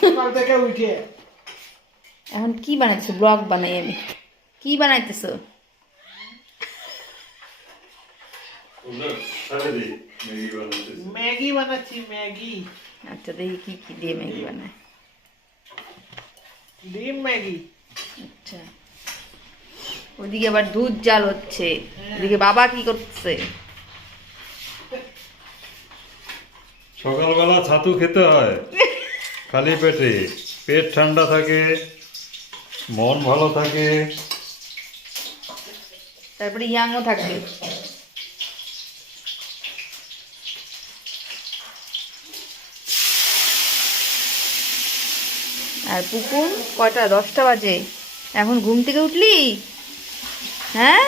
সকাল থেকে উঠে এখন কি বানাইতেছো? ব্লগ বানাই আমি। কি বানাইতেছো? ম্যাগি বানাচ্ছি, ম্যাগি, আচ্ছা দেখি কি কি দিয়ে ম্যাগি বানায়। ডিম ম্যাগি। আচ্ছা, ওইদিকে আবার দুধ জাল হচ্ছে, এদিকে বাবা কি করছে? সকালবেলা ছাতু খেতে হয় খালি পেটে, পেট ঠান্ডা থাকে, মন ভালো থাকে। তারপরে ইয়াংও থাকবে। আর পুকুর কয়টা? 10টা বাজে, এখন ঘুম থেকে উঠলি? হ্যাঁ,